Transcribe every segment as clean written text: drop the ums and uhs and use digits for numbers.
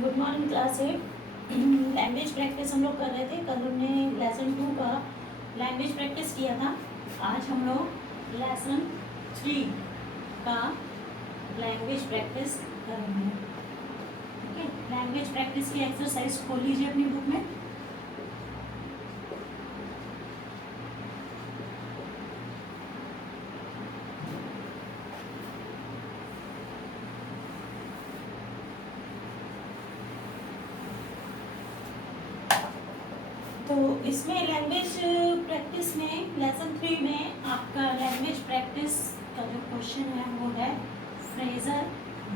Good morning class 8। Language practice हम लोग कर रहे थे। कल हमने लेसन 2 का लैंग्वेज प्रैक्टिस किया था। आज हम लोग लेसन 3 का लैंग्वेज प्रैक्टिस कर रहे हैं। ओके, लैंग्वेज प्रैक्टिस की एक्सरसाइज खोल लीजिए अपनी बुक में। तो इसमें लैंग्वेज प्रैक्टिस में लेसन 3 में आपका लैंग्वेज प्रैक्टिस का जो क्वेश्चन है वो है phrasal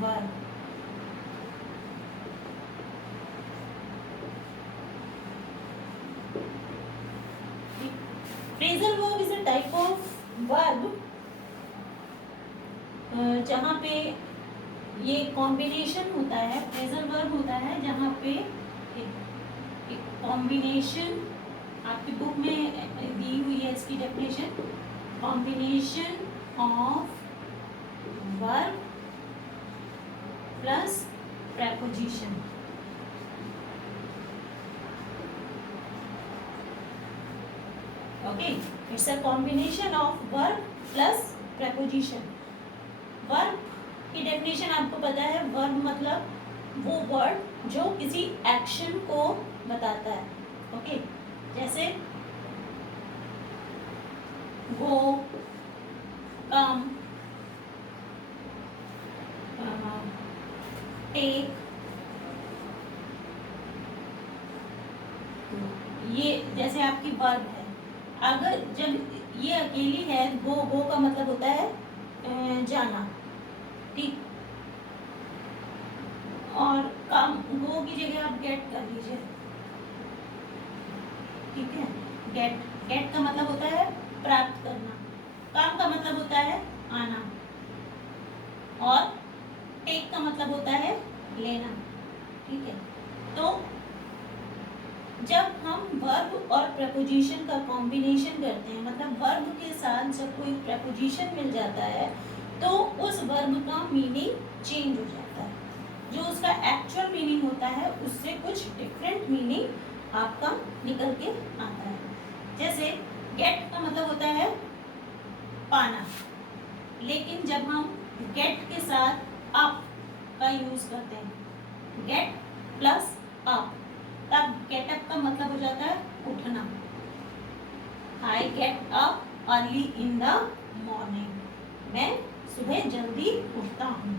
verb. Phrasal verb is a type of verb जहाँ पे ये कॉम्बिनेशन होता है। फ्रेजल वर्ब होता है जहाँ पे एक कॉम्बिनेशन, आपकी बुक में दी हुई है इसकी definition, combination of verb plus preposition. Okay, it's a combination of verb plus preposition. Verb की डेफिनेशन आपको पता है, वर्ब मतलब वो वर्ड जो किसी एक्शन को बताता है। ओके, जैसे गो, कम, टेक, ये जैसे आपकी वर्ब है। अगर जब ये अकेली है, गो, गो का मतलब होता है जाना, ठीक। और कम, गो की जगह आप गेट कर लीजिए, ठीक है। गेट, गेट का मतलब होता है प्राप्त करना। कम का मतलब होता है आना, और टेक का मतलब होता है लेना, ठीक है। तो जब हम वर्ब और प्रपोजिशन का कॉम्बिनेशन करते हैं, मतलब वर्ब के साथ जब कोई प्रपोजिशन मिल जाता है तो उस वर्ब का मीनिंग चेंज हो जाता है। जो उसका एक्चुअल मीनिंग होता है उससे कुछ डिफरेंट मीनिंग आपका निकल के आता है। जैसे गेट का मतलब होता है पाना, लेकिन जब हम गेट के साथ अप का यूज करते हैं, गेट प्लस अप, तब गेट अप का मतलब हो जाता है उठना। I get up early in the morning, मैं सुबह जल्दी उठता हूँ,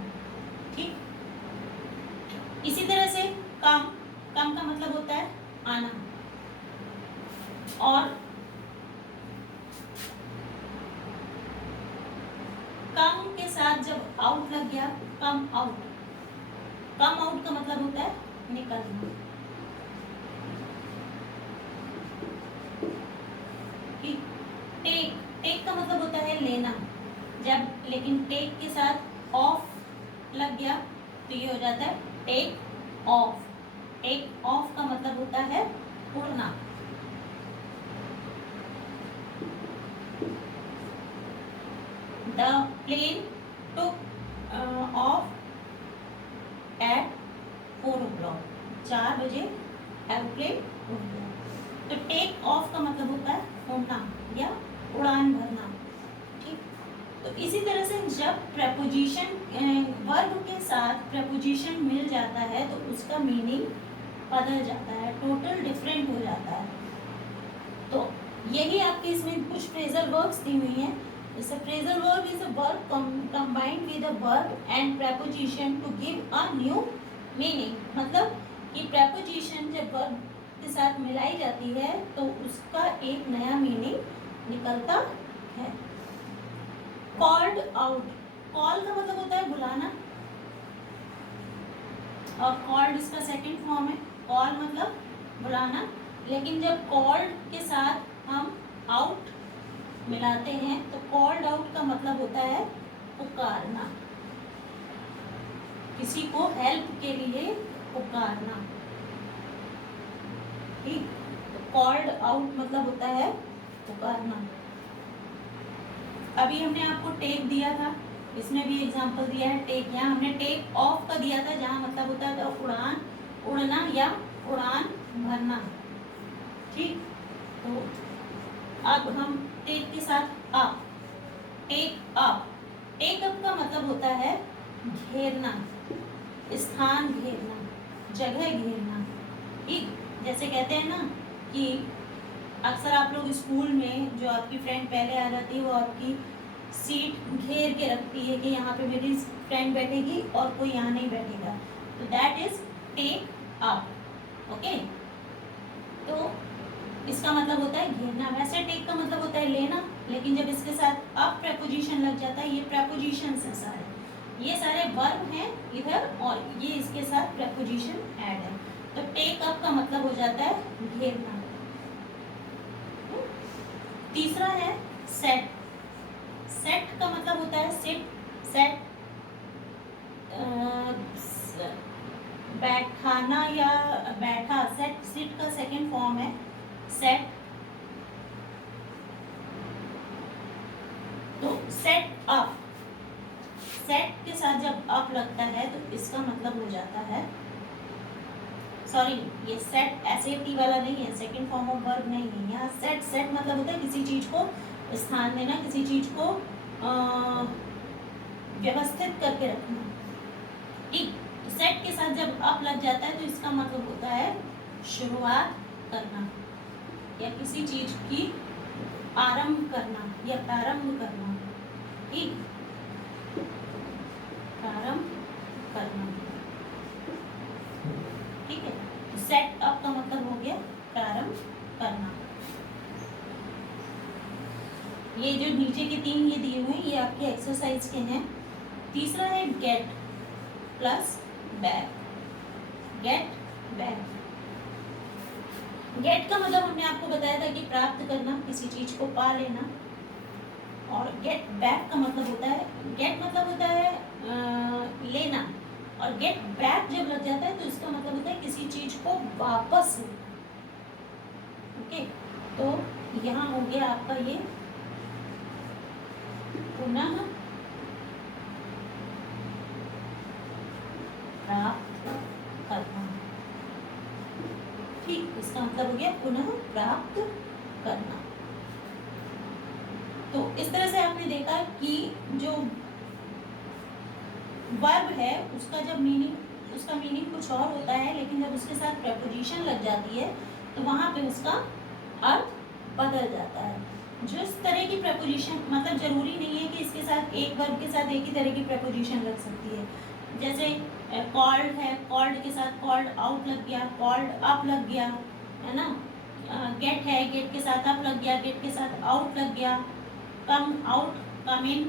ठीक। इसी तरह से कम, कम का मतलब होता है आना, और कम के साथ जब आउट लग गया, कम आउट, कम आउट का मतलब होता है निकलना, ठीक। टेक, टेक का मतलब होता है लेना, जब लेकिन टेक के साथ ऑफ लग गया तो ये हो जाता है टेक ऑफ। टेक ऑफ का मतलब होता है उड़ना। The plane took off at 4 o'clock, 4 बजे एरोप्लेन उड़ गया। तो टेक ऑफ का मतलब होता है उड़ना या उड़ान भरना, ठीक। तो इसी तरह से जब प्रपोजिशन, वर्ब के साथ प्रपोजिशन मिल जाता है तो उसका मीनिंग बदल जाता है, टोटल डिफरेंट हो जाता है। तो यही आपके इसमें कुछ फ्रेजल वर्ब्स दी हुई हैं। जैसे phrasal verb is a verb combined with a verb and preposition to give a new meaning. मतलब कि प्रपोजिशन जब वर्ब के साथ मिलाई जाती है तो उसका एक नया मीनिंग निकलता है। कॉल्ड आउट, कॉल का मतलब होता है बुलाना, और कॉल्ड इसका सेकंड फॉर्म है। कॉल मतलब बुलाना, लेकिन जब कॉल्ड के साथ हम आउट मिलाते हैं तो कॉल्ड आउट का मतलब होता है पुकारना, किसी को हेल्प के लिए पुकारना, ठीक। तो कॉल्ड आउट मतलब होता है पुकारना। अभी हमने आपको टेक दिया था, इसमें भी एग्जांपल दिया है टेक। यहाँ हमने टेक ऑफ का दिया था, जहाँ मतलब होता है उड़ान उड़ना या उड़ान भरना। ठीक, तो अब हम टेक के साथ up, take up. Take up का मतलब होता है घेरना, स्थान घेरना, जगह घेरना। ठीक, जैसे कहते हैं ना कि अक्सर आप लोग स्कूल में जो आपकी फ्रेंड पहले आ जाती है वो आपकी सीट घेर के रखती है कि यहाँ पे मेरी फ्रेंड बैठेगी और कोई यहाँ नहीं बैठेगा, तो that is take up. Okay, तो इसका मतलब होता है घेरना। वैसे टेक का मतलब होता है लेना, लेकिन जब इसके साथ अप प्रेपोजिशन लग जाता है, ये प्रेपोजिशन है सारे, ये सारे वर्ब हैं इधर और ये इसके साथ प्रेपोजिशन ऐड है, तो टेक अप का मतलब हो जाता है घेरना। तीसरा है सेट। सेट का मतलब होता है सिट, सेट बैठाना या बैठा। सेट, सिट का सेकंड फॉर्म है सेट। तो सेट अप, सेट के साथ जब अप लगता है तो इसका मतलब हो जाता है, सॉरी ये सेट SAT वाला नहीं है, सेकंड फॉर्म ऑफ वर्ब नहीं है यहाँ। सेट, सेट मतलब होता है किसी चीज को स्थान देना, किसी चीज को व्यवस्थित करके रखना। ठीक, सेट के साथ जब अप लग जाता है तो इसका मतलब होता है शुरुआत करना या किसी चीज की आरंभ करना या प्रारंभ करना। ठीक, प्रारंभ करना। ठीक है, तो सेट अप का मतलब हो गया प्रारंभ करना। ये जो नीचे के तीन ये दिए हुए हैं ये आपके एक्सरसाइज के हैं। तीसरा है get plus back, get back. Get का मतलब हमने आपको बताया था कि प्राप्त करना, किसी चीज को पा लेना, और गेट बैक का मतलब होता है, गेट मतलब होता है लेना, और गेट बैक जब लग जाता है तो इसका मतलब होता है किसी चीज को वापस लेना। ओके, तो यहाँ हो गया आपका ये पुनः प्राप्त करना। ठीक, इसका मतलब हो गया पुनः प्राप्त करना। तो इस तरह से आपने देखा कि जो वर्ब है उसका जब उसका मीनिंग कुछ और होता है, लेकिन जब उसके साथ प्रेपोजिशन लग जाती है तो वहां पे उसका अर्थ बदल जाता है। जो इस तरह की प्रेपोजिशन, मतलब जरूरी नहीं है कि इसके साथ एक वर्ब के साथ एक ही तरह की प्रेपोजिशन लग सकती है। जैसे कॉल्ड है, कॉल्ड के साथ कॉल्ड आउट लग गया, कॉल्ड अप लग गया, है ना। गेट है, गेट के साथ अप लग गया, गेट के साथ आउट लग गया। कम आउट, कम इन,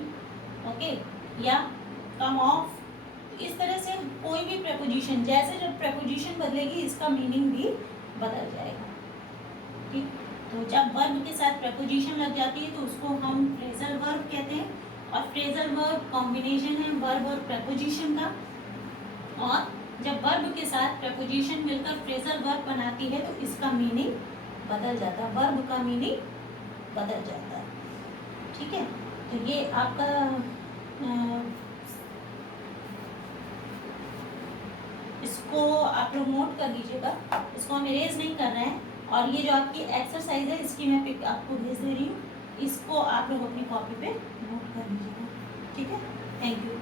ओके, या कम ऑफ। इस तरह से कोई भी प्रेपोजिशन, जैसे जब प्रेपोजिशन बदलेगी इसका मीनिंग भी बदल जाएगा। ठीक, तो जब वर्ब के साथ प्रेपोजिशन लग जाती है तो उसको हम फ्रेजल वर्ब कहते हैं, और फ्रेजल वर्ब कॉम्बिनेशन है वर्ब और प्रेपोजिशन का, और जब वर्ब के साथ प्रेपोजिशन मिलकर फ्रेजल वर्ब बनाती है तो इसका मीनिंग बदल जाता है, वर्ब का मीनिंग बदल जाता है। ठीक है, तो ये आपका इसको आप लोग नोट कर लीजिएगा, इसको हम इरेज नहीं कर रहे हैं, और ये जो आपकी एक्सरसाइज है इसकी मैं पिक आपको भेज दे रही हूँ, इसको आप लोग अपनी कॉपी पे नोट कर लीजिएगा। ठीक है, थैंक यू।